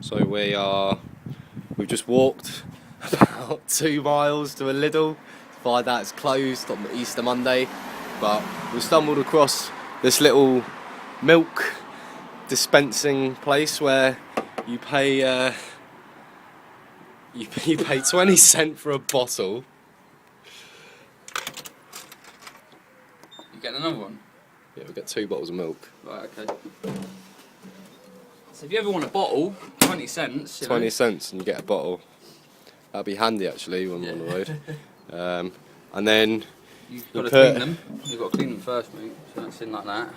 So we've just walked about 2 miles to a Lidl. By that it's closed on Easter Monday, but we stumbled across this little milk dispensing place where you pay you pay 20 cents for a bottle. You getting another one? Yeah, we get 2 bottles of milk. Right, okay. So if you ever want a bottle, 20 cents. 20 cents and you get a bottle. That'd be handy actually when we're on the road. And then you've got to clean them. You've got to clean them first, mate. So that's in like that.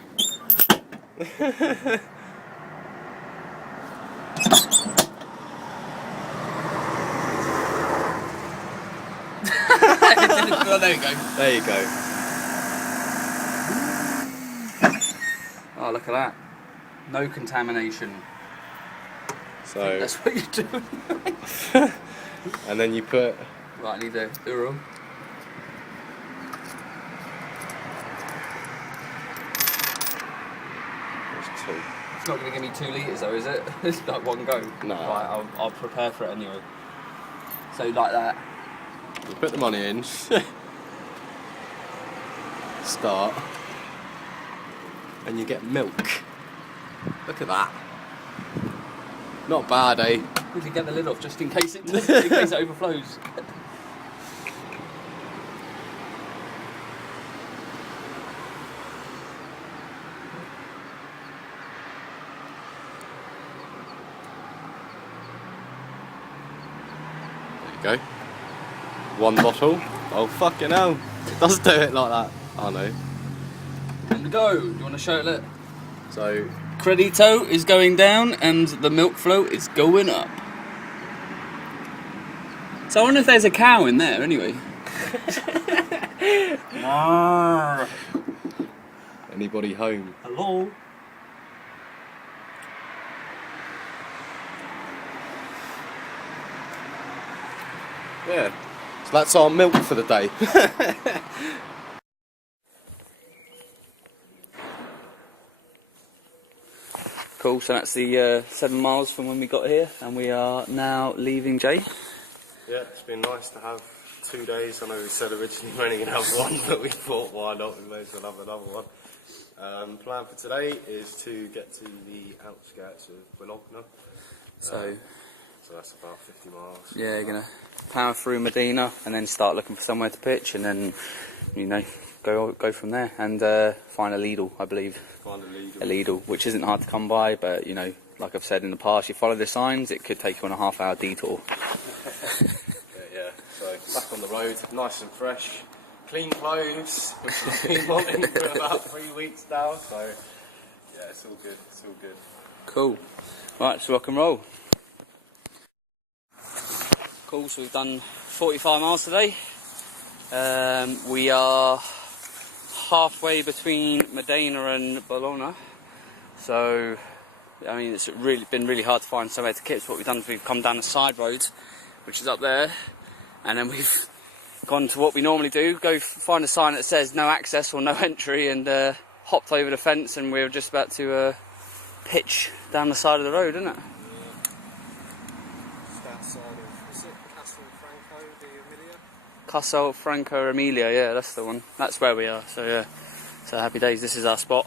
Oh, there you go. There you go. Oh, look at that. No contamination. So that's what you do. And then you put. Right, I need the Uro. There's 2. It's not going to give me 2 litres though, is it? It's like one go. No. Right, I'll prepare for it anyway. So like that. You put the money in. Start. And you get milk. Look at that. Not bad, eh? We can get the lid off just in case it overflows. There you go. 1 bottle. Oh fucking hell. It does do it like that. I know. And go. Do you want to show it? Look. So Credito is going down and the milk flow is going up. So I wonder if there's a cow in there anyway. anybody home? Hello? Yeah. So that's our milk for the day. Cool, so that's the 7 miles from when we got here, and we are now leaving, Jay. Yeah, it's been nice to have 2 days. I know we said originally we only going to have 1, but we thought, why not? We may as well have another one. Plan for today is to get to the outskirts of Bologna. So that's about 50 miles. Yeah, you're going to power through Medina and then start looking for somewhere to pitch, and then, you know, go from there and find a Lidl, I believe. Find a Lidl, which isn't hard to come by, but, you know, like I've said in the past, you follow the signs, it could take you on a half-hour detour. Yeah, so back on the road, nice and fresh, clean clothes, which I've been wanting for about 3 weeks now, so yeah, it's all good, it's all good. Cool. Right, so rock and roll. Cool, so we've done 45 miles today. We are halfway between Modena and Bologna, so I mean it's been really hard to find somewhere to pitch. What we've done is we've come down the side road, which is up there, and then we've gone to what we normally do, go find a sign that says no access or no entry, and hopped over the fence, and we're just about to pitch down the side of the road, isn't it? Castel Franco Emilia, yeah, that's the one. That's where we are, so yeah. So happy days, this is our spot.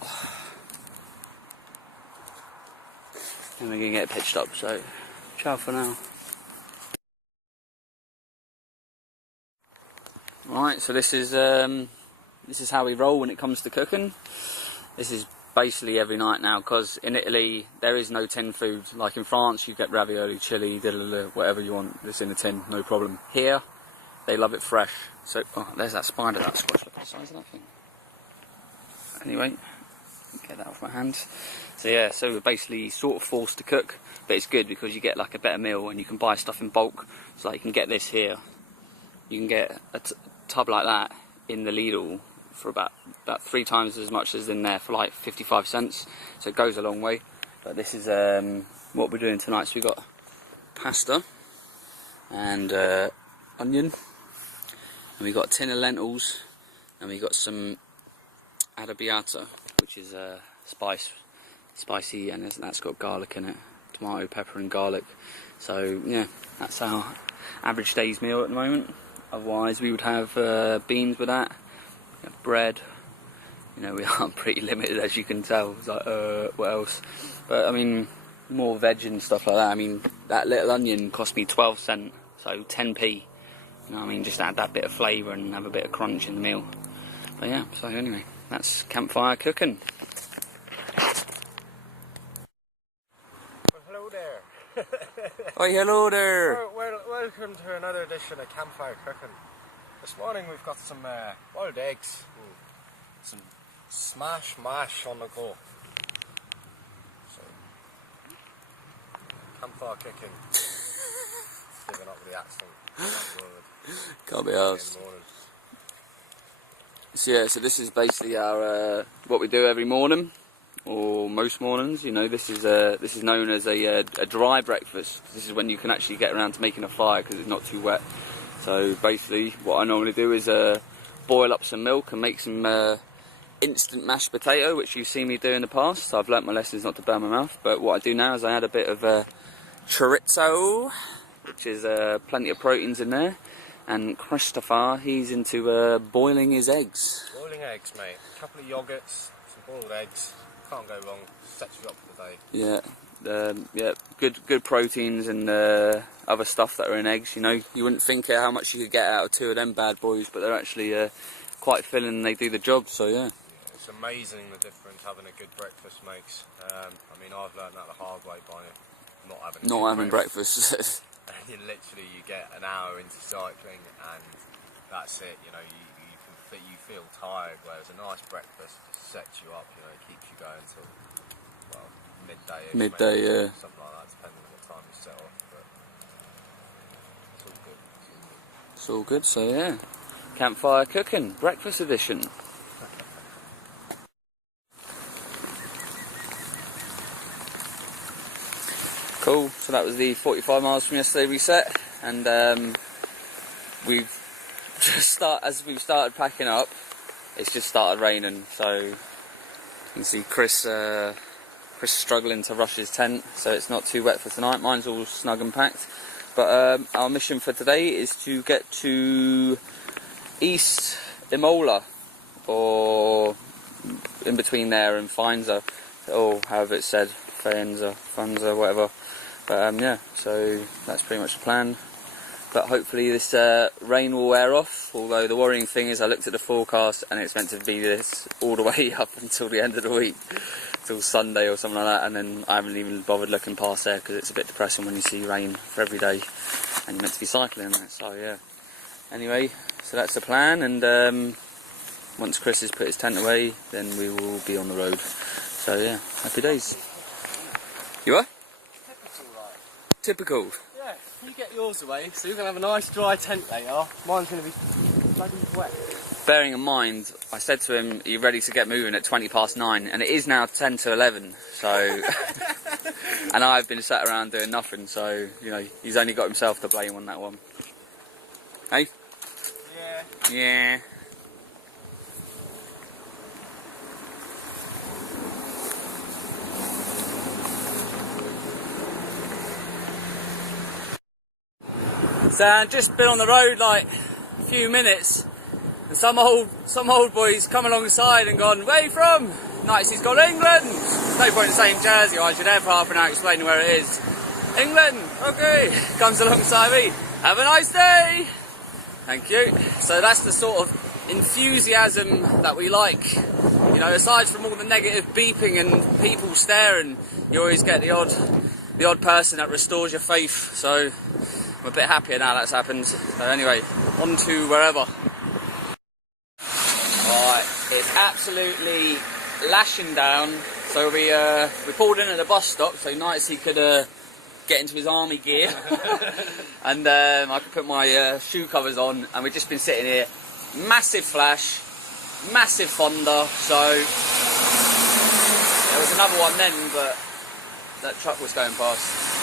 And we're going to get it pitched up, so ciao for now. Right, so this is how we roll when it comes to cooking. This is basically every night now, because in Italy there is no tin food. Like in France you get ravioli, chili, whatever you want, it's in a tin, no problem. Here they love it fresh. So, oh, there's that spider, that squash. Look at the size of that thing. Anyway, get that off my hand. So yeah, so we're basically sort of forced to cook, but it's good because you get like a better meal and you can buy stuff in bulk. So like you can get this here. You can get a tub like that in the Lidl for about 3 times as much as in there for like 55 cents. So it goes a long way. But this is what we're doing tonight. So we've got pasta and onion. And we've got a tin of lentils, and we've got some arrabbiata, which is spicy, and that's got garlic in it. tomato, pepper and garlic. So yeah, that's our average day's meal at the moment. Otherwise we would have beans with that, we have bread. You know, we are pretty limited, as you can tell. It's like, what else? But I mean, more veg and stuff like that. I mean, that little onion cost me 12 cents, so 10p. You know what I mean? Just add that bit of flavour and have a bit of crunch in the meal. But yeah, so anyway, that's campfire cooking. Well, hello there. Oh, hello there. Well, welcome to another edition of Campfire Cooking. This morning we've got some boiled eggs and some smash mash on the go. So, campfire cooking. Giving up with the accent. Can't be arsed. So yeah, so this is basically our what we do every morning, or most mornings. You know, this is known as a dry breakfast. This is when you can actually get around to making a fire because it's not too wet. So basically, what I normally do is boil up some milk and make some instant mashed potato, which you've seen me do in the past. So I've learnt my lessons not to burn my mouth. But what I do now is I add a bit of chorizo, which is plenty of proteins in there. And Christopher, he's into boiling his eggs. Boiling eggs, mate. A couple of yogurts, some boiled eggs. Can't go wrong. Sets you up for the day. Yeah, good proteins and other stuff that are in eggs. You know, you wouldn't think how much you could get out of two of them bad boys, but they're actually quite filling and they do the job. So yeah. It's amazing the difference having a good breakfast makes. I mean, I've learned that the hard way by not having breakfast. And you get an hour into cycling and that's it. You know, you feel tired, whereas a nice breakfast sets you up. You know, it keeps you going till midday. Midday, maybe, yeah. Something like that, depending on what time you set off. But it's all good. It's all good. So yeah, campfire cooking, breakfast edition. Cool, so that was the 45 miles from yesterday reset, and we've just as we've started packing up, it's just started raining, so you can see Chris struggling to rush his tent, so it's not too wet for tonight. Mine's all snug and packed, but our mission for today is to get to East Imola, or in between there and Faenza, or however it's said, Faenza, whatever. But yeah, so that's pretty much the plan. But hopefully this rain will wear off, although the worrying thing is I looked at the forecast and it's meant to be this all the way up until the end of the week, till Sunday or something like that, and then I haven't even bothered looking past there because it's a bit depressing when you see rain for every day and you're meant to be cycling, so yeah. Anyway, so that's the plan, and once Chris has put his tent away, then we will be on the road. So yeah, happy days. You are? Typical. Yeah, you get yours away, so you're going to have a nice dry tent later. Mine's going to be bloody wet. Bearing in mind, I said to him, are you ready to get moving at 9:20, and it is now 10 to 11, so... and I've been sat around doing nothing, so, you know, he's only got himself to blame on that one. Hey? Yeah. Yeah. So I've just been on the road like a few minutes, and some old boy's come alongside and gone, "Where you from?" Nice, he's gone, "England." There's no point in saying Jersey, or I should have half an hour explaining where it is. England, okay. Comes alongside me. Have a nice day. Thank you. So that's the sort of enthusiasm that we like. You know, aside from all the negative beeping and people staring, you always get the odd person that restores your faith. So I'm a bit happier now that's happened. So anyway, on to wherever. Right, it's absolutely lashing down. So we pulled in at the bus stop so nice he could get into his army gear, and I could put my shoe covers on. And we've just been sitting here, massive flash, massive thunder. So there was another one then, but that truck was going past.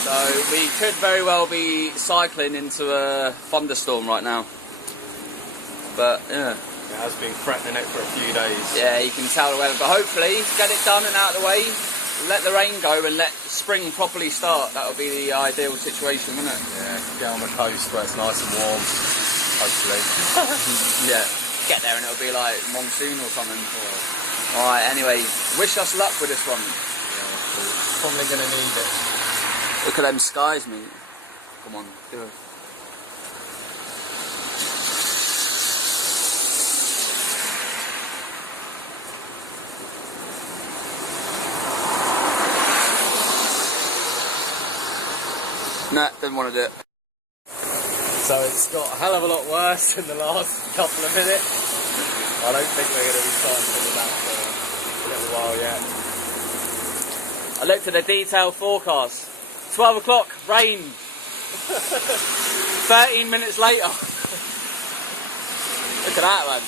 So we could very well be cycling into a thunderstorm right now. But yeah. It has been threatening it for a few days. Yeah, you can tell the weather, but hopefully get it done and out of the way. let the rain go and let spring properly start. That would be the ideal situation, wouldn't it? Yeah, get on the coast where it's nice and warm, hopefully. Yeah. Get there and it'll be like monsoon or something. Alright, anyway, wish us luck with this one. Yeah, probably going to need it. Look at them skies, mate. Come on, do it. Nah, didn't want to do it. So it's got a hell of a lot worse in the last couple of minutes. I don't think we're going to be cycling with that for a little while yet. I looked at the detailed forecast. 12 o'clock, rain. 13 minutes later. Look at that, man.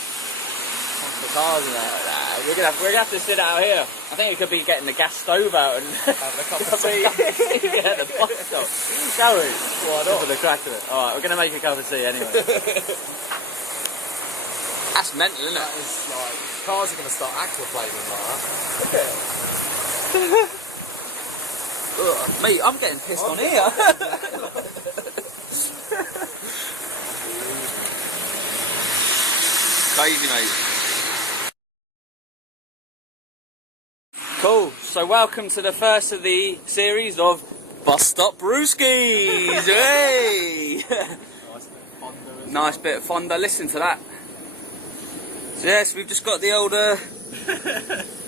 The cars in there. Nah, we're gonna have to sit out here. I think we could be getting the gas stove out and Having a cup of tea. yeah, the bus stop. Shall we? Why not? For the crack of it. Alright, we're gonna make a cup of tea anyway. That's mental, isn't it? That is like, cars are going to start aquaplaning like that. Ugh, mate, I'm getting pissed on here. Crazy, mate. Cool. So welcome to the first of the series of Bus Stop Brewskis. Hey! Nice bit of Fonda. Listen to that. So yes, we've just got the old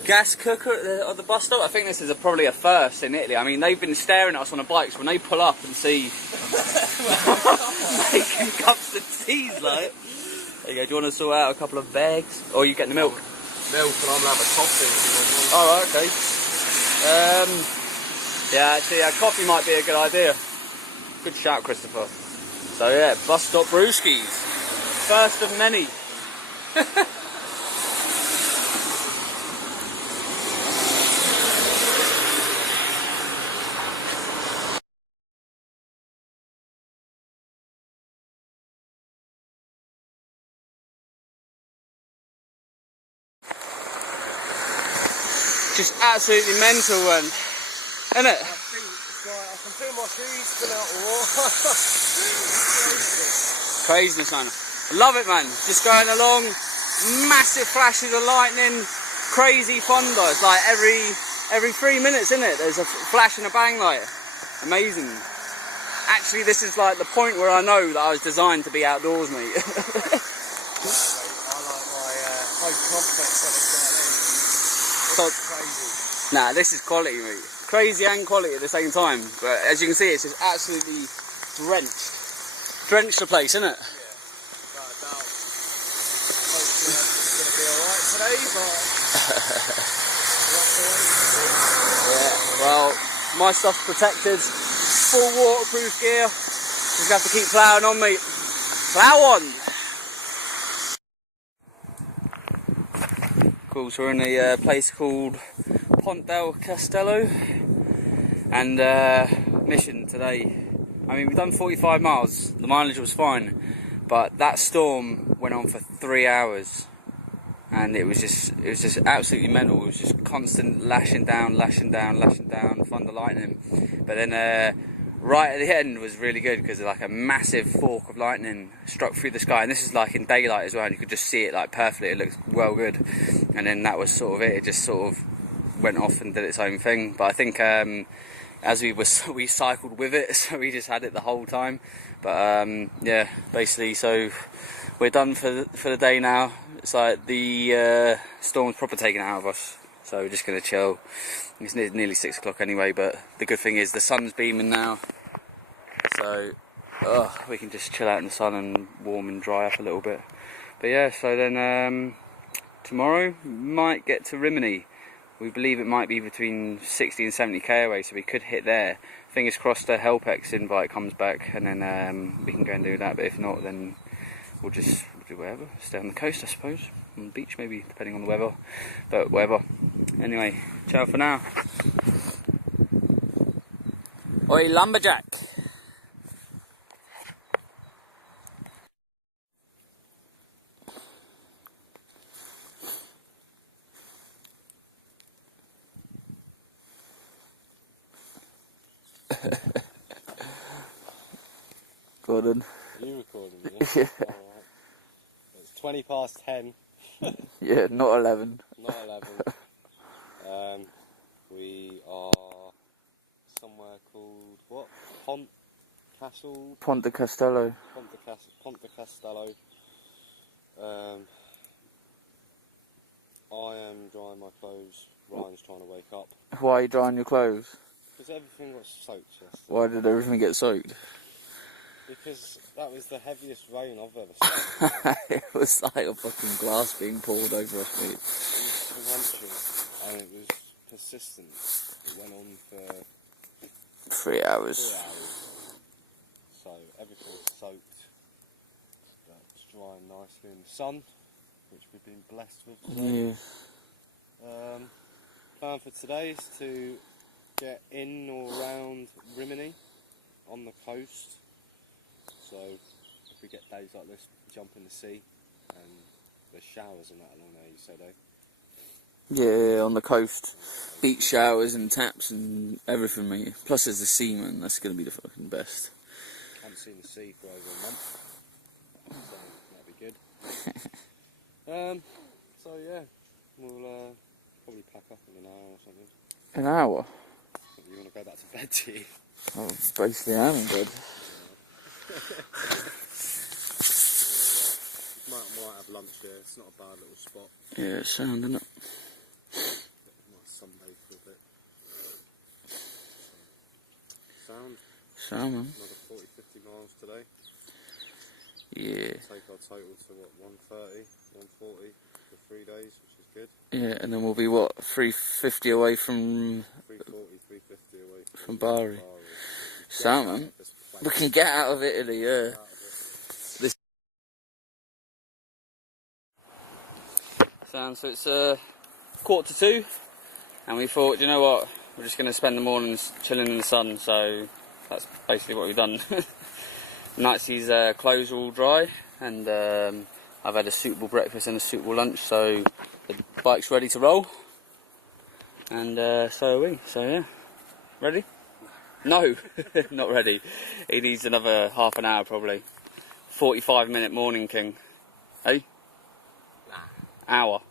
gas cooker at the bus stop. I think this is probably a first in Italy. I mean, they've been staring at us on the bikes when they pull up and see making cups of teas, like. There you go. Do you want to sort out a couple of bags, or are you getting the milk? Milk, and I'm going to have a coffee. Oh, right, okay. Yeah, actually, coffee might be a good idea. Good shout, Christopher. So yeah, bus stop brewskis. First of many. Just absolutely mental one, isn't it? I can feel my shoes spin out the water. Craziness, man. I love it, man. Just going along, massive flashes of lightning, crazy Fonda. It's like every 3 minutes, isn't it? There's a flash and a bang light. Amazing. Actually, this is like the point where I know that I was designed to be outdoors, mate. I like my home complex when it's like this. Crazy. Nah, this is quality, mate. Crazy and quality at the same time. But as you can see, it's just absolutely drenched. Drenched the place, isn't it? Yeah, without a doubt. Hopefully it's going to be alright today, but Yeah, well, my stuff's protected. Full waterproof gear. Just have to keep ploughing on, mate. Plough on! Cool, so we're in a place called Ponte del Castello, and mission today. I mean, we've done 45 miles, the mileage was fine, but that storm went on for 3 hours, and it was just absolutely mental. It was just constant lashing down, thunder lightning. But then right at the end was really good, because like a massive fork of lightning struck through the sky, and this is like in daylight as well, and you could just see it like perfectly. It looked well good, and then that was sort of it. It just sort of went off and did its own thing. But I think as we cycled with it, so we just had it the whole time. But yeah, basically, so we're done for the day now. It's like the storm's proper taken out of us, so we're just gonna chill. It's nearly 6 o'clock anyway, but the good thing is the sun's beaming now, so we can just chill out in the sun and warm and dry up a little bit. But yeah, so then tomorrow we might get to Rimini. We believe it might be between 60 and 70k away, so we could hit there. Fingers crossed the Helpex invite comes back, and then we can go and do that. But if not, then we'll do whatever. Stay on the coast, I suppose. On the beach, maybe, depending on the weather. But whatever. Anyway, ciao for now. Oi, lumberjack. Go on then. Are you recording me? Yeah. Alright. It's 20 past 10. Yeah, not 11. Not 11. We are somewhere called what? Ponte Castello. Ponte Castello. Ponte Castello. I am drying my clothes. Ryan's trying to wake up. Why are you drying your clothes? Because everything got soaked yesterday. Why did everything get soaked? Because that was the heaviest rain I've ever seen. It was like a fucking glass being poured over us, mate. It was torrential and it was persistent. It went on for 3 hours. 3 hours. So everything's soaked. But it's drying nicely in the sun, which we've been blessed with today. Yeah. Plan for today is to get in or around Rimini on the coast. So if we get days like this, jump in the sea, and there's showers and that along there, you said, eh? Yeah, on the coast. Beach showers and taps and everything, mate. Plus there's the sea, man. That's going to be the fucking best. I haven't seen the sea for over a month, so that'll be good. So yeah, we'll probably pack up in an hour or something. An hour? You want to go back to bed, do you? Oh, basically I am in bed. Might have lunch here. It's not a bad little spot. Yeah, it's sound, isn't it? Might sunbathe for a bit. Sound. Sound, man. Another 40-50 miles today. Yeah. Take our total to what, 130, 140 for 3 days, which is good. Yeah, and then we'll be what, 350 away from 340, 350 away from Bari. Bari. Sound, man. We can get out of Italy, yeah. Sound, so it's 1:45, and we thought, you know what, we're just going to spend the mornings chilling in the sun, so that's basically what we've done. Nightsy's clothes are all dry, and I've had a suitable breakfast and a suitable lunch, so the bike's ready to roll, and so are we, so yeah. Ready? No, not ready. He needs another half an hour probably. 45-minute morning king. Hey? Nah. Hour.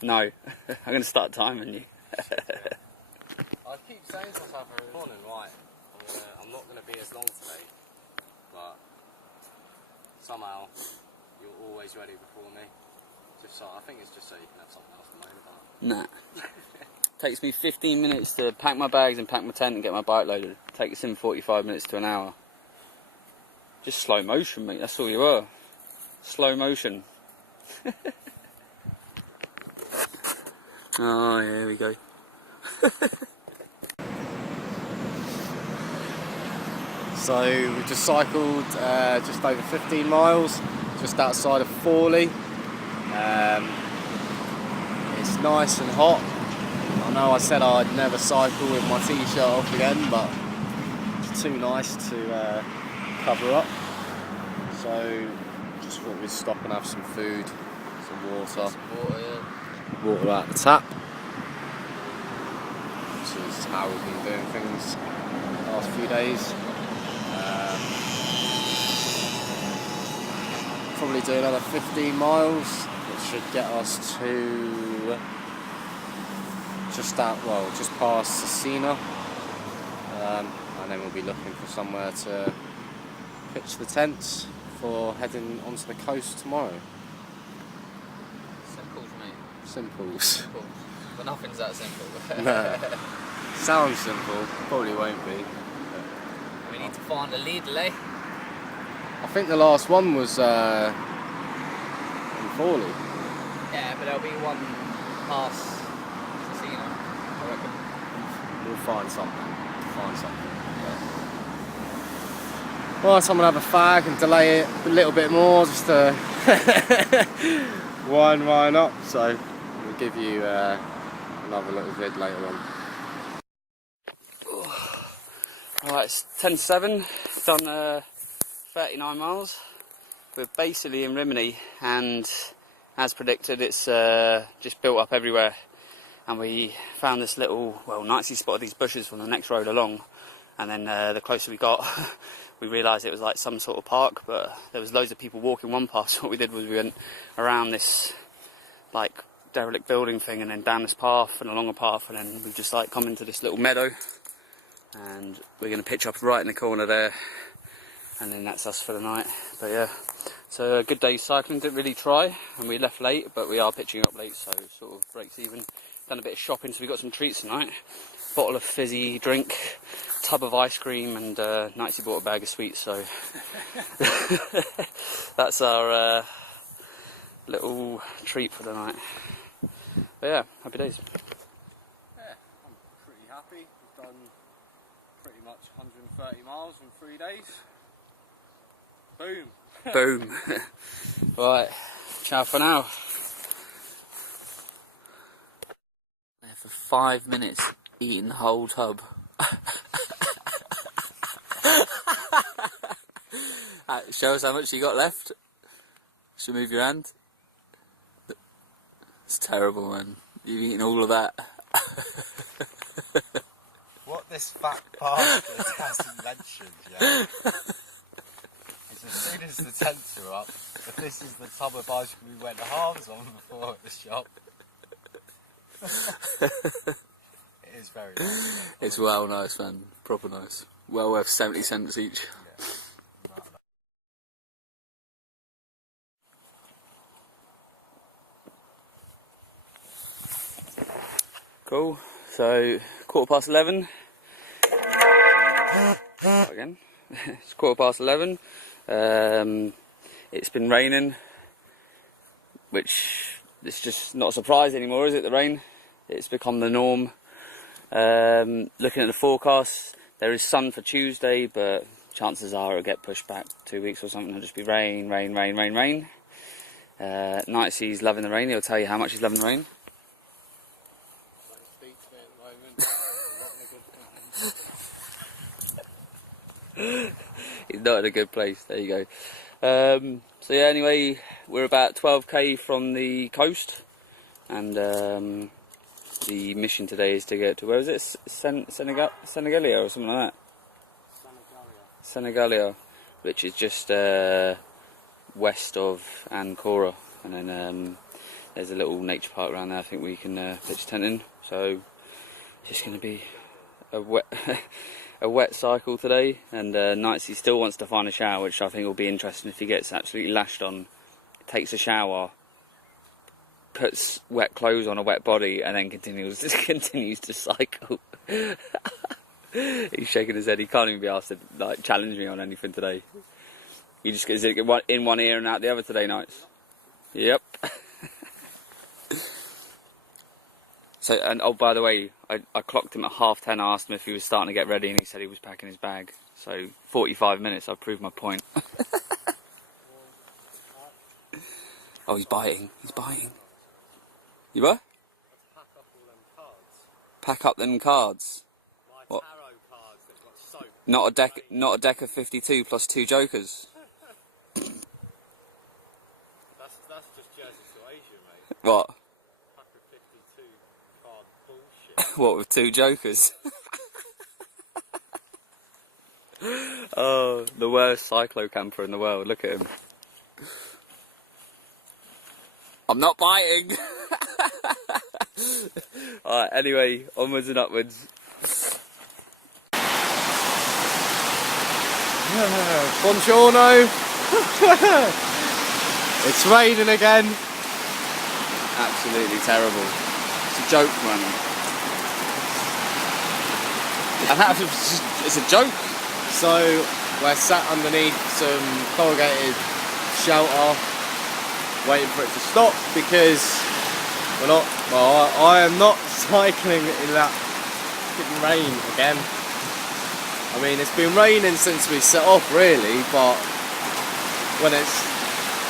No. I'm going to start timing you. I keep saying to myself every morning, right, I'm not going to be as long today, but somehow you're always ready before me. Just so, I think it's just so you can have something else to moan about. Nah. Takes me 15 minutes to pack my bags and pack my tent and get my bike loaded. Takes him 45 minutes to an hour. Just slow motion, mate, that's all you are. Slow motion. Oh, yeah, here we go. So we just cycled just over 15 miles, just outside of Forley. It's nice and hot. I know I said I'd never cycle with my t-shirt off again, but it's too nice to cover up. So just thought we'd stop and have some food, some water. Water out the tap, which is how we've been doing things the last few days. Probably do another 15 miles, which should get us to just past Cesena, and then we'll be looking for somewhere to pitch the tents for heading onto the coast tomorrow. Simples, mate. Simples. Simples. But nothing's that simple. No. Sounds simple, probably won't be. We need to find a lead, eh? I think the last one was in Forley. Yeah, but there'll be one past Cesena, I reckon. We'll find something. Well, someone have a fag and delay it a little bit more just to wind mine up. So we'll give you another little vid later on. Alright, it's 10:07, done 39 miles. We're basically in Rimini, and as predicted it's just built up everywhere, and we found this little, well, nicely spotted these bushes from the next road along, and then the closer we got we realised it was like some sort of park, but there was loads of people walking one path. So what we did was we went around this like derelict building thing and then down this path and along a path, and then we've just like come into this little meadow, and we're going to pitch up right in the corner there, and then that's us for the night. But yeah, so a good day cycling. Didn't really try, and we left late, but we are pitching up late, so it sort of breaks even. Done a bit of shopping, so we got some treats tonight. Bottle of fizzy drink, tub of ice cream, and Nightsy bought a bag of sweets, so that's our little treat for the night. But yeah, happy days. Yeah, I'm pretty happy. We've done pretty much 130 miles in 3 days. Boom. Boom. Right, ciao for now. There for 5 minutes, eating the whole tub. Show us how much you got left. Should move your hand. It's terrible, man. You've eaten all of that. What this fat bastard hasn't mentioned yet is as soon as the tents are up, if this is the tub of ice cream we went to halves on before at the shop. It is very nice. It's well nice, man. Proper nice. Well worth 70 cents each. Yeah. Cool. So 11:15. Start again. It's 11:15. It's been raining, which it's just not a surprise anymore, is it? The rain. It's become the norm. Looking at the forecast, there is sun for Tuesday, but chances are it'll get pushed back 2 weeks or something. It'll just be rain. Nightsy's loving the rain. He'll tell you how much he's loving the rain. He's not in a good place. There you go. So yeah, anyway, we're about 12k from the coast, and the mission today is to get to, where is it? Senegalia or something like that. Senegalia, which is just west of Ancona, and then there's a little nature park around there. I think we can pitch a tent in. So it's just going to be a wet cycle today, and Nightsy still wants to find a shower, which I think will be interesting if he gets absolutely lashed on, takes a shower, puts wet clothes on a wet body, and then continues to cycle. He's shaking his head. He can't even be asked to like challenge me on anything today. You just is it in one ear and out the other today, Nights? Yep. So, and oh, by the way, I clocked him at 10:30. I asked him if he was starting to get ready, and he said he was packing his bag. So 45 minutes, I proved my point. Oh, he's biting. He's biting. You what? Pack up all them cards. Pack up them cards. My what? tarot cards that got soaked. Not a deck of 52 plus 2 jokers. That's just Jersey to Asia, mate. What? Pack of 52 card bullshit. What, with 2 jokers? Oh, the worst cyclo camper in the world. Look at him. I'm not biting. Alright, anyway, onwards and upwards. Buongiorno. It's raining again. Absolutely terrible. It's a joke, man. And it's a joke. So we're sat underneath some corrugated shelter, waiting for it to stop because we're not. Well, I am not cycling in that fucking rain again. I mean, it's been raining since we set off, really, but when it's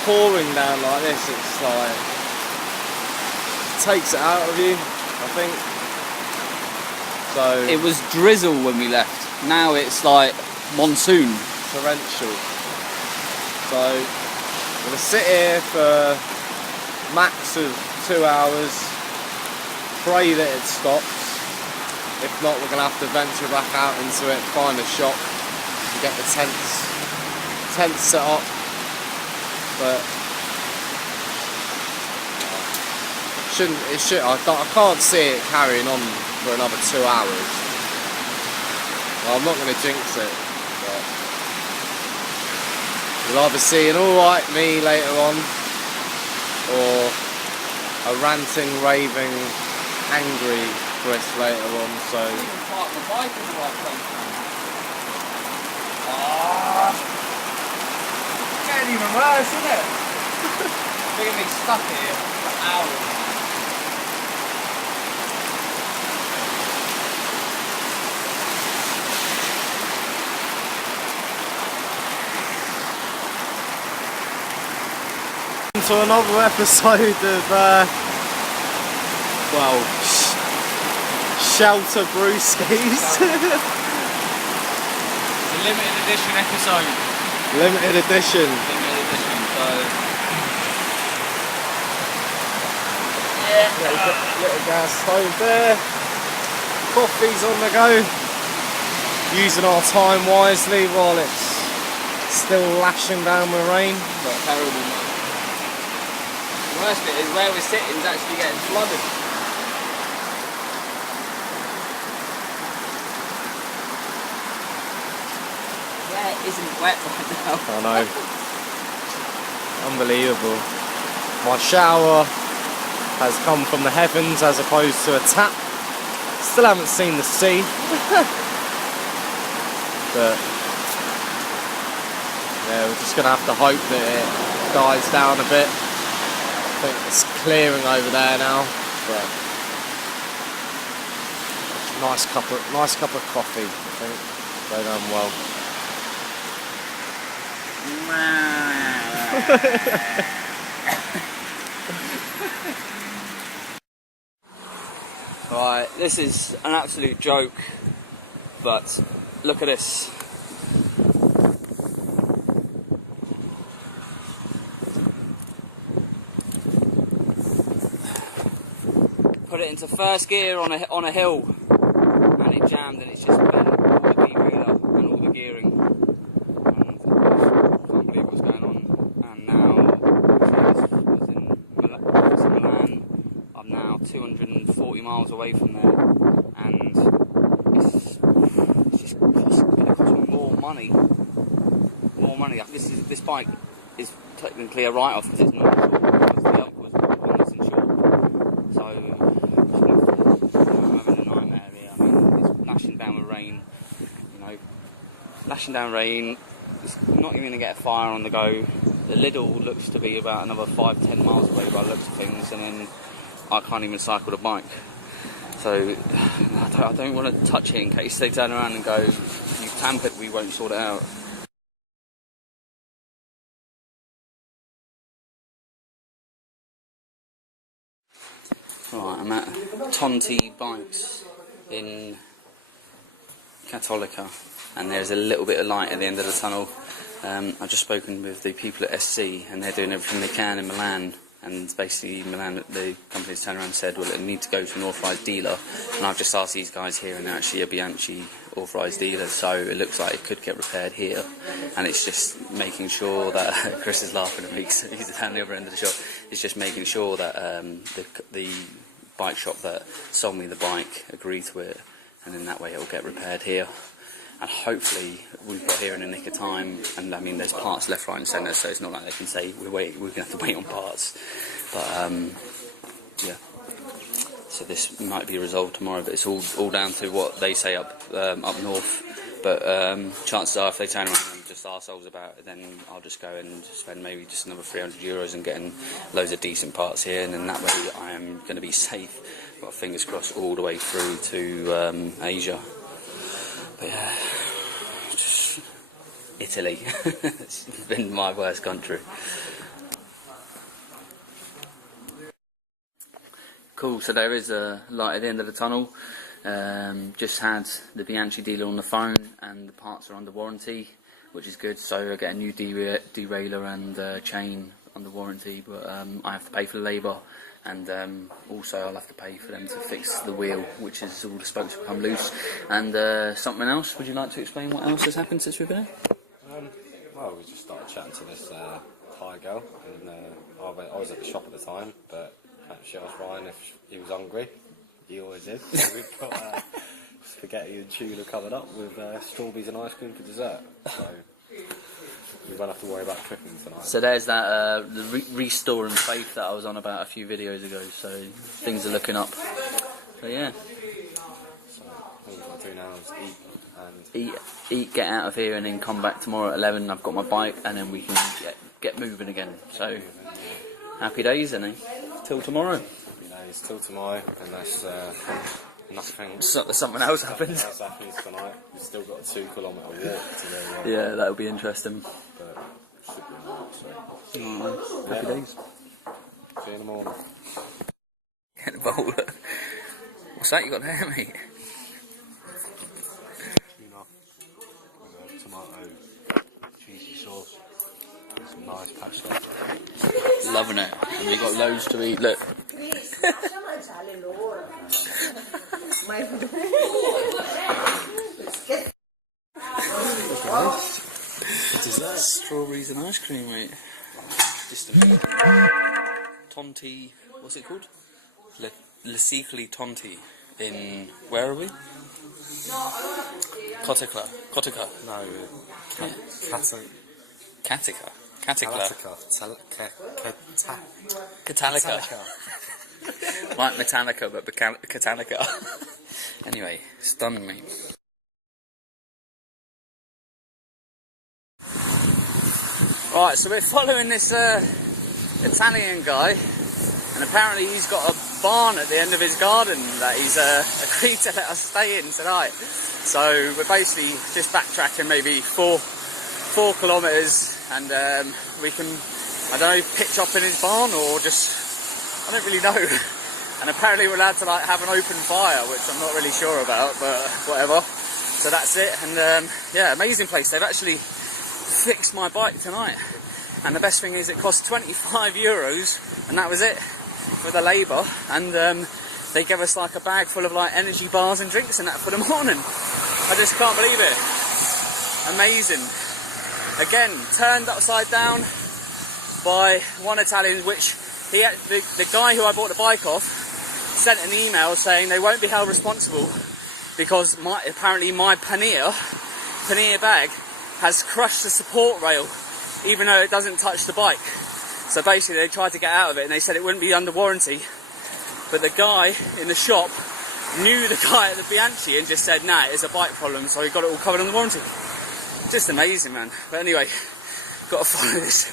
pouring down like this, it's like it takes it out of you, I think. So it was drizzle when we left. Now it's like monsoon. Torrential. So I'm going to sit here for max of 2 hours, pray that it stops. If not, we're going to have to venture back out into it, find a shop, to get the tents set up, but I can't see it carrying on for another 2 hours. Well, I'm not going to jinx it, but you'll either see an alright me later on, or a ranting, raving, angry Chris later on. So I even parked the bike in the right place. It's getting even worse, isn't it? We're going to be stuck here for hours. To another episode of well, Shelter Brewskis. It's a limited edition episode. Limited edition. Limited edition, so Little gas stove there. Coffee's on the go. Using our time wisely while it's still lashing down with rain. but terrible, man. The worst bit is where we're sitting is actually getting flooded. Where isn't wet right now? I know. Unbelievable. My shower has come from the heavens as opposed to a tap. Still haven't seen the sea. But yeah, we're just gonna have to hope that it dies down a bit. I think it's clearing over there now, but nice cup of coffee, I think. Go down well. Right, this is an absolute joke, but look at this. Put it into first gear on a hill, and it jammed, and it's just bent all the derailleur and all the gearing, and I can't believe what's going on. And now, so this was in Milan. I'm now 240 miles away from there, and it's just going to cost me more money. More money. This bike is technically a write-off because it's not insured, because the elk was the one that's insured. So I'm having a nightmare here. I mean, it's lashing down with rain, you know, lashing down rain. It's not even going to get a fire on the go. The Lidl looks to be about another 5-10 miles away by the looks of things, and then I can't even cycle the bike. So I don't want to touch it in case they turn around and go, "You've tampered, we won't sort it out." Right, I'm at Tonti Bikes in Cattolica, and there's a little bit of light at the end of the tunnel. I've just spoken with the people at SC, and they're doing everything they can in Milan, and basically Milan, the company's turned around and said, well, it needs to go to an authorised dealer, and I've just asked these guys here, and they're actually a Bianchi authorised dealer, so it looks like it could get repaired here, and it's just making sure that Chris is laughing at me because he's down the other end of the shop. It's just making sure that the bike shop that sold me the bike agreed to it, and in that way it will get repaired here, and hopefully we've got here in a nick of time. And I mean, there's parts left, right and centre, so it's not like they can say we're going to have to wait on parts, but yeah, so this might be resolved tomorrow, but it's all down to what they say up north. But chances are, if they turn around and just arseholes about it, then I'll just go and spend maybe just another €300 and getting loads of decent parts here, and then that way I am going to be safe. Got fingers crossed all the way through to Asia. But yeah, just Italy. It's been my worst country. Cool, so there is a light at the end of the tunnel. Just had the Bianchi dealer on the phone, and the parts are under warranty, which is good. So I get a new derailleur and chain under warranty, but I have to pay for the labour, and also I'll have to pay for them to fix the wheel, which is all supposed to come loose. And something else, would you like to explain what else has happened since we've been here? Well, we just started chatting to this Thai girl, and I was at the shop at the time, but she asked Ryan if he was hungry. He always is. So we've got spaghetti and tuna coming up with strawberries and ice cream for dessert. So we won't have to worry about cooking tonight. So there's that the restoring faith that I was on about a few videos ago. So things are looking up. So yeah. So all we've got to do now is eat, Eat, get out of here, and then come back tomorrow at 11. I've got my bike, and then we can get moving again. So happy days, isn't it? Till tomorrow. Happy days till tomorrow, unless nothing. Something else happens. Something else happens tonight. We've still got a 2 kilometre walk to do. Yeah, that'll be interesting. But should be alright. So Happy days. see you in the morning. Get the bowl. What's that you got there, mate? Tuna with a tomato, cheesy sauce, some nice pasta. Loving it. And we've got loads to eat. Look. What is that? Strawberries and ice cream, mate. Just a minute. Tonti, what's it called? Le Cicli Tonti. In, where are we? Kotica. No, Katika. Catalica. Like Metallica, but Catalica. Anyway, stunning, mate. Right, so we're following this Italian guy, and apparently he's got a barn at the end of his garden that he's agreed to let us stay in tonight. So we're basically just backtracking maybe 4 kilometres, and we can, I don't know, pitch up in his barn or just, I don't really know. And apparently we're allowed to like have an open fire, which I'm not really sure about, but whatever. So that's it, and yeah, amazing place. They've actually fixed my bike tonight, and the best thing is it cost €25, and that was it for the labour. And they gave us like a bag full of like energy bars and drinks and that for the morning. I just can't believe it. Amazing. Again, turned upside down by one Italian, which he had, the guy who I bought the bike off sent an email saying they won't be held responsible because apparently my pannier bag has crushed the support rail, even though it doesn't touch the bike. So basically they tried to get out of it, and they said it wouldn't be under warranty, but the guy in the shop knew the guy at the Bianchi and just said, nah, it's a bike problem, so he got it all covered under warranty. Just amazing, man. But anyway, got to follow this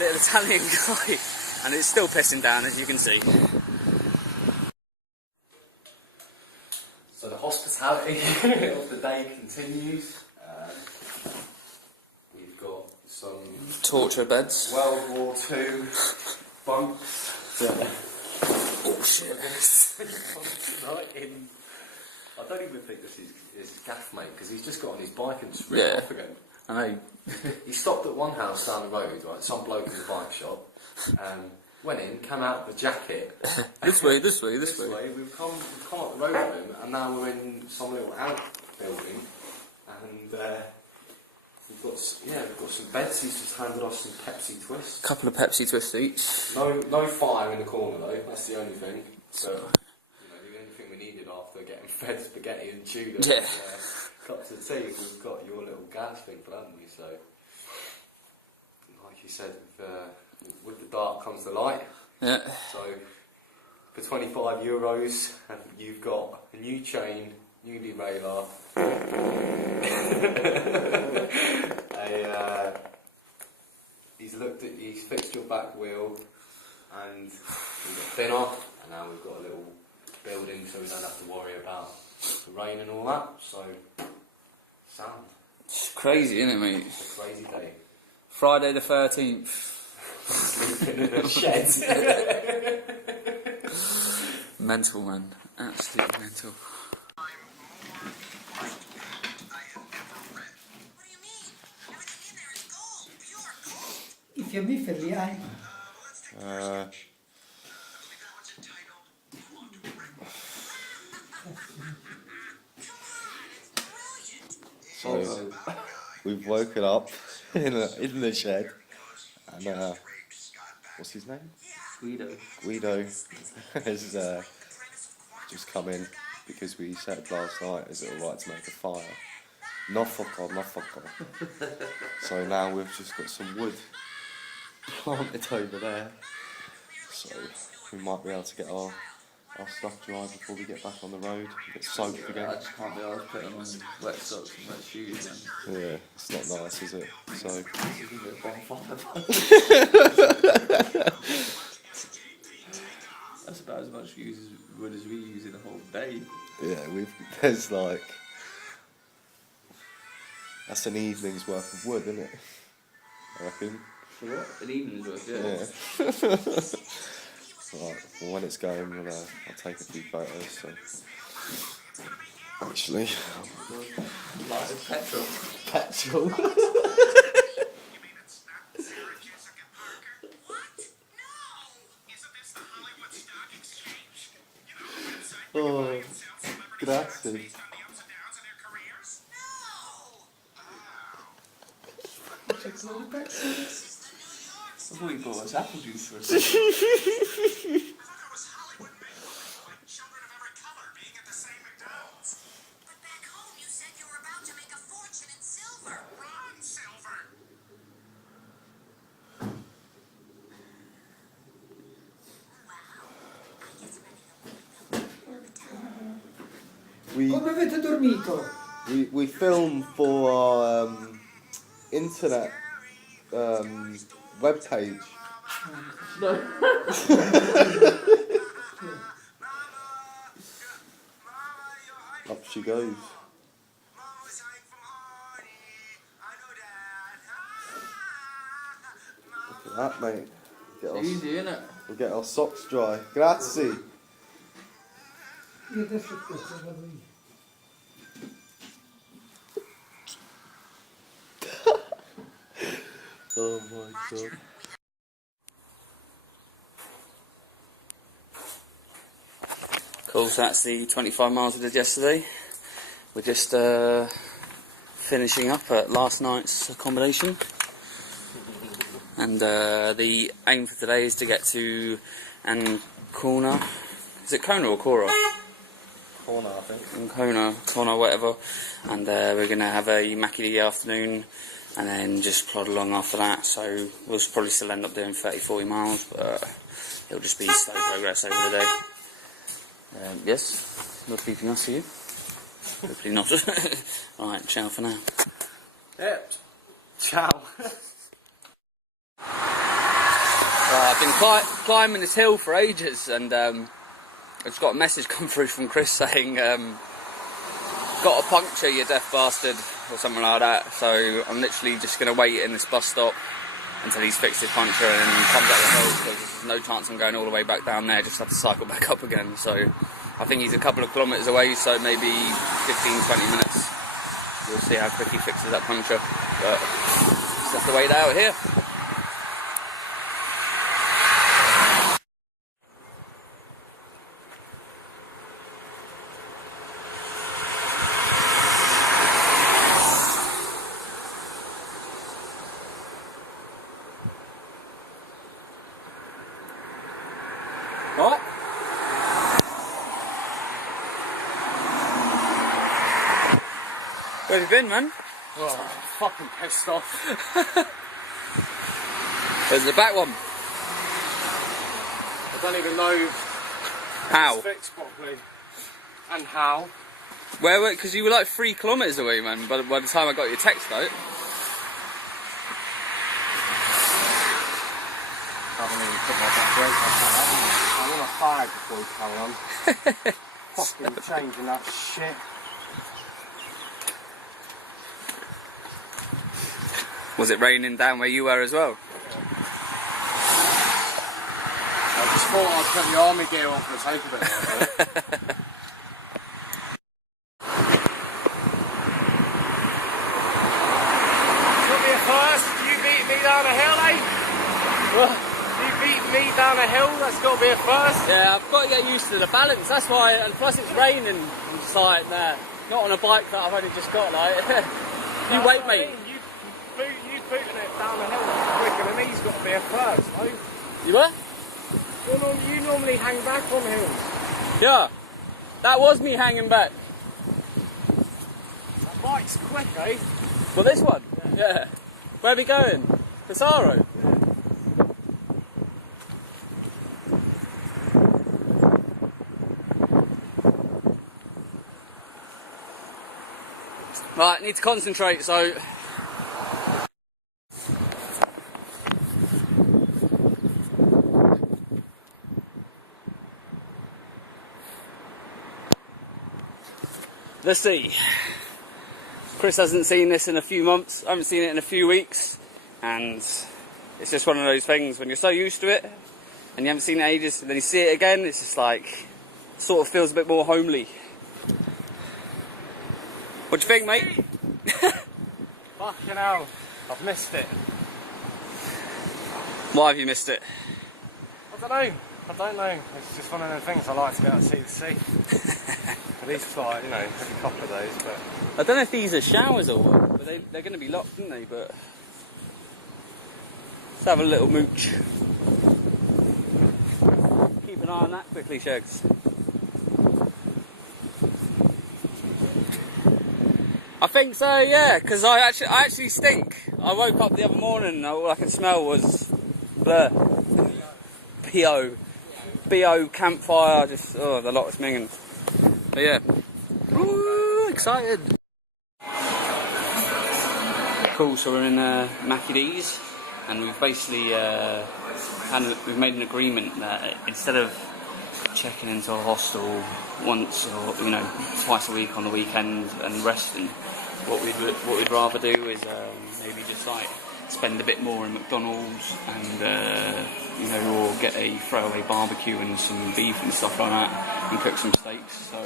little Italian guy, and it's still pissing down, as you can see. So the hospitality of the day continues. We've got some Torture beds. World War II bunks. Yeah. Oh shit. I don't even think this is gaff, mate, because he's just got on his bike and just ripped off again. I know. He stopped at one house down the road, right, some bloke in the bike shop, went in, came out with a jacket. This way. We've come up the road with him, and now we're in some little outbuilding, and we've got some beds. He's just handed us some Pepsi Twists. Couple of Pepsi Twists each. No fire in the corner though. That's the only thing. So you know, the only thing we needed after getting fed spaghetti and tuna. Yeah. Cups of tea. We've got your little gas thing for that, haven't we? So, like you said, with the dark comes the light. Yeah. So, for €25, you've got a new chain, new derailleur, he's fixed your back wheel, and we've got thinner, and now we've got a little building, so we don't have to worry about the rain and all that. So, sound. It's crazy, isn't it, mate? It's a crazy day. Friday the 13th. Sleeping in a shed. Mental, man. Absolutely mental. If you me for the eye. So we've woken up in the shed, and what's his name? Guido has just come in because we said last night, is it alright to make a fire? No fucker, no fucker. So now we've just got some wood planted over there, so we might be able to get our stuff dry before we get back on the road and get soaked again. I just can't be able to put on wet socks and wet shoes. Yeah, it's not nice, is it? So that's about as much wood as we use in a whole day. yeah, there's like, that's an evening's worth of wood, isn't it? I reckon. For what? An evening's worth, yeah. Right, well, when it's going, I'll take a few photos. So actually, Like petrol. petrol. Oh, grazie. I thought you bought us apple juice for a second. Come avete dormito? We film for our internet web page. No. Up she goes. Look at that, mate. Easy, innit? We'll get our socks dry. Grazie. Io adesso questo vado io. Oh my god. Cool, so that's the 25 miles we did yesterday. We're just finishing up at last night's accommodation. And the aim for today is to get to Ancona. Is it Kona or Cora? Corner, I think. Ancona, whatever. And we're going to have a Mackie afternoon and then just plod along after that. So we'll probably still end up doing 30-40 miles, but it'll just be slow progress over the day. Yes, not keeping us for you. Hopefully not. Alright, ciao for now. Yep. Ciao. I've been climbing this hill for ages, and I've just got a message come through from Chris saying, got a puncture, you deaf bastard, or something like that. So I'm literally just going to wait in this bus stop until he's fixed his puncture and then comes up the hill, because there's no chance I'm going all the way back down there, just have to cycle back up again. So I think he's a couple of kilometres away, so maybe 15-20 minutes. We'll see how quick he fixes that puncture, but just have to wait out here. Right. Where have you been, man? Oh, fucking pissed off. Where's the back one? I don't even know How? it's fixed properly. And how. Where were? Because you were like 3 kilometres away, man. By the time I got your text, though. I haven't even put my back brake on. I want a fag before we carry on. Fucking changing that shit. Was it raining down where you were as well? I just thought I'd put the army gear on for the sake of it. Took me a first. You beat me down a hill, eh? What? You beat me down a hill. That's got to be a first. Yeah, I've got to get used to the balance. That's why, and plus it's raining. I'm just like, nah, not on a bike that I've only just got. Like, You wait, mate. You booting it down the hill quicker than he's got to be a first, though. You what? You normally hang back on hills. Yeah. That was me hanging back. That bike's quick, eh? Well, this one? Yeah. Where are we going? Pesaro? Right, need to concentrate, so... Let's see. Chris hasn't seen this in a few months, I haven't seen it in a few weeks, and it's just one of those things when you're so used to it and you haven't seen it ages and then you see it again, it's just like, sort of feels a bit more homely. What do you think, mate? Fucking hell, I've missed it. Why have you missed it? I don't know. It's just one of the things I like to be able to see the sea. At least like, you know, every couple of days, but... I don't know if these are showers or what, but they're going to be locked, aren't they? But let's have a little mooch. Keep an eye on that quickly, Shags. I think so, yeah, because I actually stink. I woke up the other morning and all I could smell was blur. B.O. campfire, just, oh, the lot was minging. But yeah. Ooh, excited. Cool, so we're in Mackie D's, and we've basically we've made an agreement that instead of checking into a hostel once or twice a week on the weekend and resting, what we'd rather do is maybe just like spend a bit more in McDonald's and or get a throwaway barbecue and some beef and stuff like that and cook some steaks. So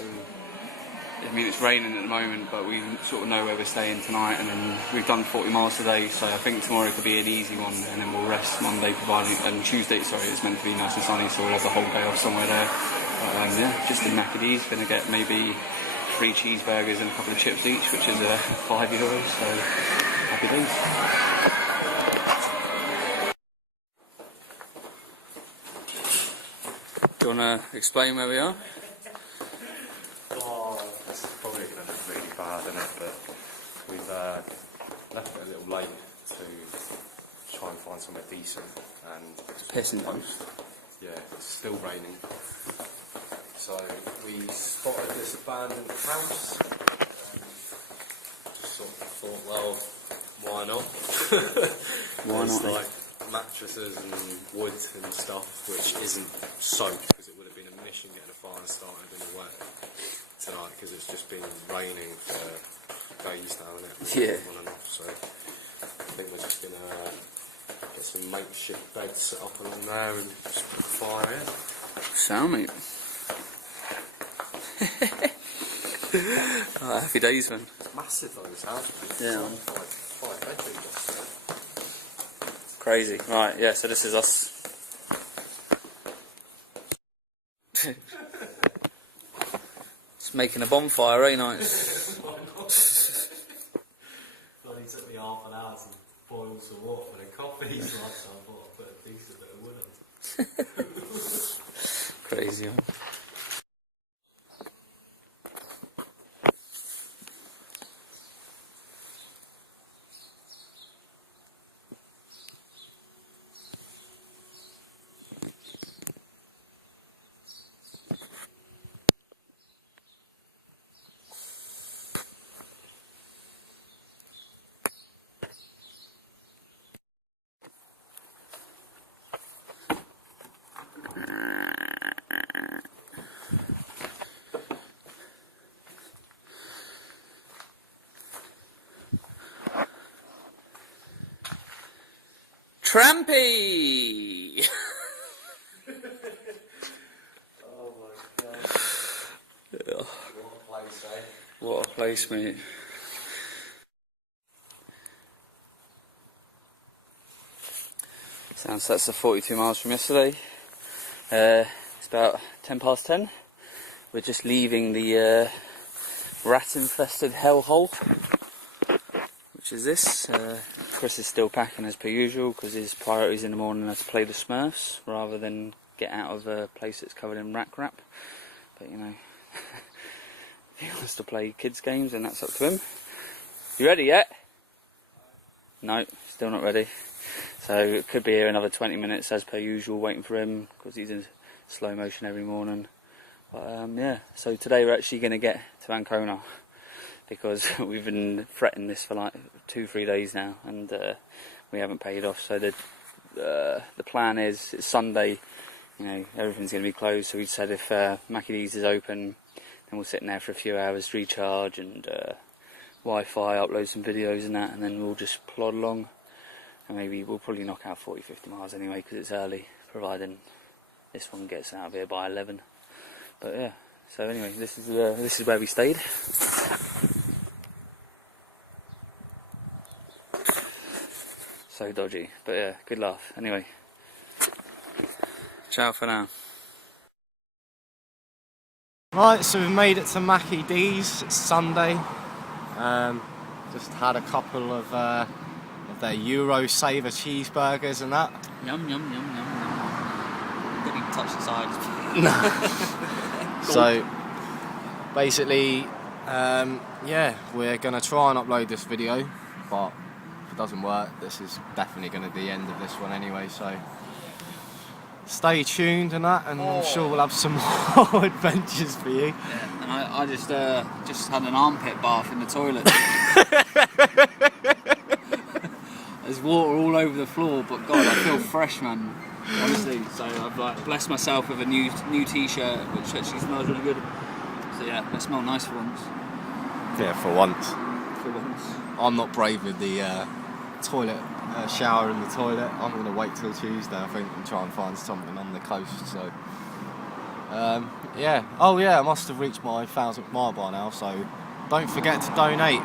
I mean, it's raining at the moment, but we sort of know where we're staying tonight, and then we've done 40 miles today, so I think tomorrow could be an easy one, and then we'll rest Monday, and Tuesday, sorry, it's meant to be nice and sunny, so we'll have the whole day off somewhere there. But yeah, just in Mackie D's, gonna get maybe 3 cheeseburgers and a couple of chips each, which is €5, so happy days. Do you want to explain where we are? It's probably going to look really bad, isn't it? But we've left it a little late to try and find somewhere decent. And it's pissing down. Yeah, it's still raining. So we spotted this abandoned house. Just sort of thought, well, why not? Why not? Like mattresses and wood and stuff, which isn't soaked, because it would have been a mission getting a fire started in the wet tonight, because it's just been raining for days now, isn't it? Yeah. On and off, so I think we're just going to get some makeshift beds set up along there and just put a fire in. Sound, mate. Oh, happy days, man. It's massive though, this house. Yeah. It's like 5 bedrooms. Crazy. Right, yeah, so this is us. It's making a bonfire, ain't I? It only took me half an hour to boil some water and a coffee, so I thought I'd put a decent bit of wood on. Crazy, man. Trampy! Oh my god. Yeah. What a place, eh? What a place, mate. Sounds that's the 42 miles from yesterday. It's about 10 past 10. We're just leaving the rat-infested hellhole, which is this. Chris is still packing as per usual because his priorities in the morning are to play the Smurfs rather than get out of a place that's covered in rack wrap. But you know, if he wants to play kids games, then that's up to him. You ready yet? No, still not ready. So it could be here another 20 minutes as per usual, waiting for him because he's in slow motion every morning. But yeah, so today we're actually going to get to Ancona because we've been fretting this for like 2-3 days now, and we haven't paid off. So the plan is it's Sunday. You know, everything's going to be closed. So we said if Mackie D's is open, then we'll sit in there for a few hours, recharge and Wi-Fi, upload some videos and that, and then we'll just plod along. And maybe we'll probably knock out 40-50 miles anyway because it's early, providing this one gets out of here by 11. But yeah, so anyway, this is where we stayed. So dodgy, but yeah, good laugh. Anyway, ciao for now. Right, so we've made it to Mackie D's. It's Sunday. Just had a couple of their Euro Saver cheeseburgers and that. Yum yum yum yum yum. Didn't even touch the sides. No. So basically, yeah, we're gonna try and upload this video, but if it doesn't work, this is definitely gonna be the end of this one anyway. So stay tuned and that, and I'm sure we'll have some more adventures for you. Yeah, and I just had an armpit bath in the toilet. There's water all over the floor, but God, I feel fresh, man. Honestly, so I've like blessed myself with a new t-shirt, which actually smells really good. So yeah, they smell nice for once. Yeah, for once. For once. I'm not brave with the toilet shower in the toilet. I'm going to wait till Tuesday, I think, and try and find something on the coast. So yeah. Oh yeah, I must have reached my 1,000th mile by now. So don't forget to donate.